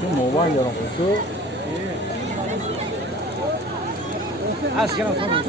Şu mobil yorumcusu. Aşkına sorun.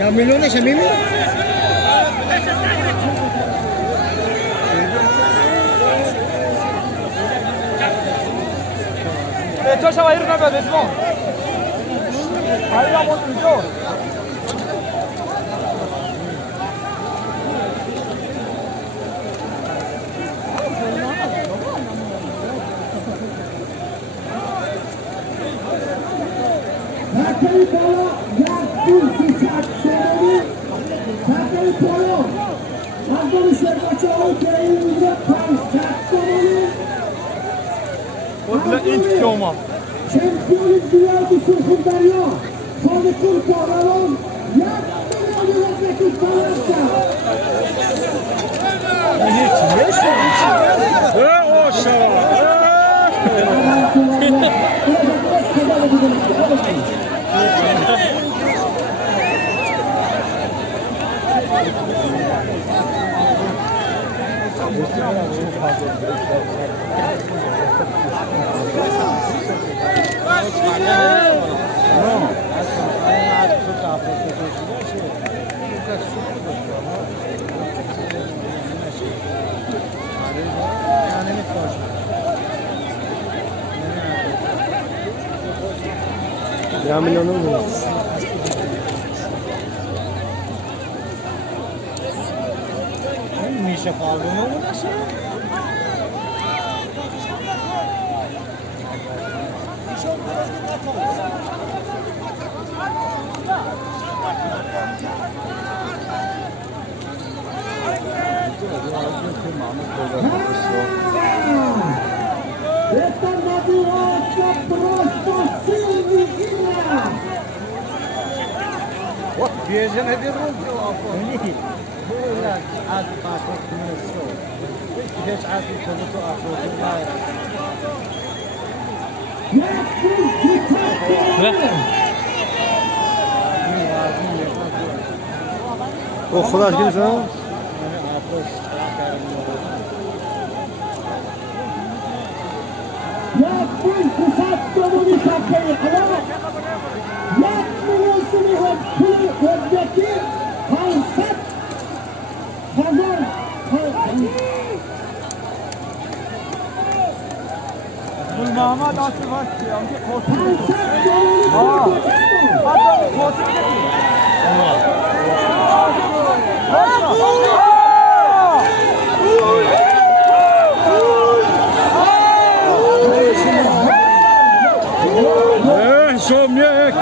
Ya milyon ne şey mi? Esto se va a ir una vez, ¿no? Ahí vamos tú y yo. İlk yoma. Şampiyonun dünyası suhan daryo. Sonuçun kahraman. Yakın yönetim sanatçı. O şava. Ya milyonun mu? Mişe kaldığını mı nasıl? Viaja na derrota, afoni. Bola, ad papo começou. Deixa a gente todo afoni. O xullas gelsin. Yakın kısat domunu kapayı alama. Yakın olsun özdeki haysat hazır. محمد آسل وقتی همچه خورسی شومیک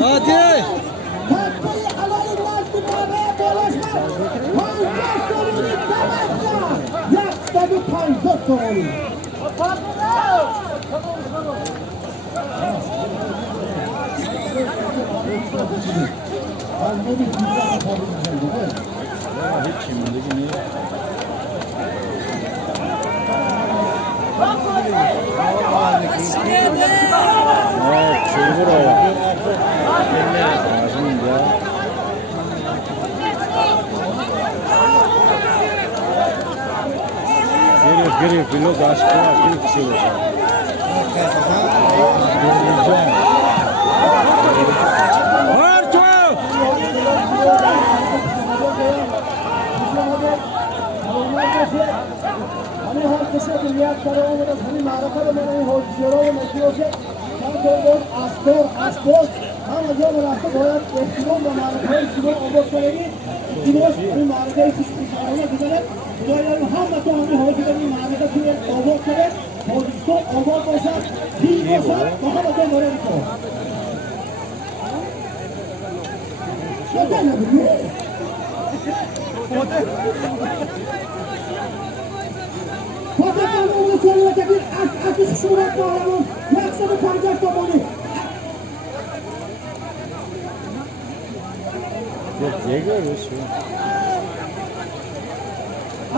Hadi. Geri vlog aşkına bir şey olacak. Ne görüyorsun?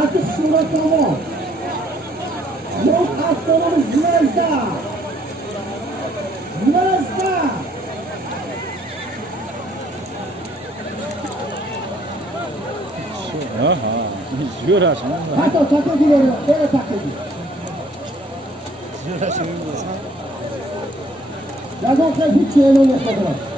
Artık şurada yok aslanımız Nezda. Nezda. Aha, izliyor aslında. Takı gidiyor, böyle takı gidiyor. İzliyor aslında. Yazarsan hiç şeyle yaşadılar.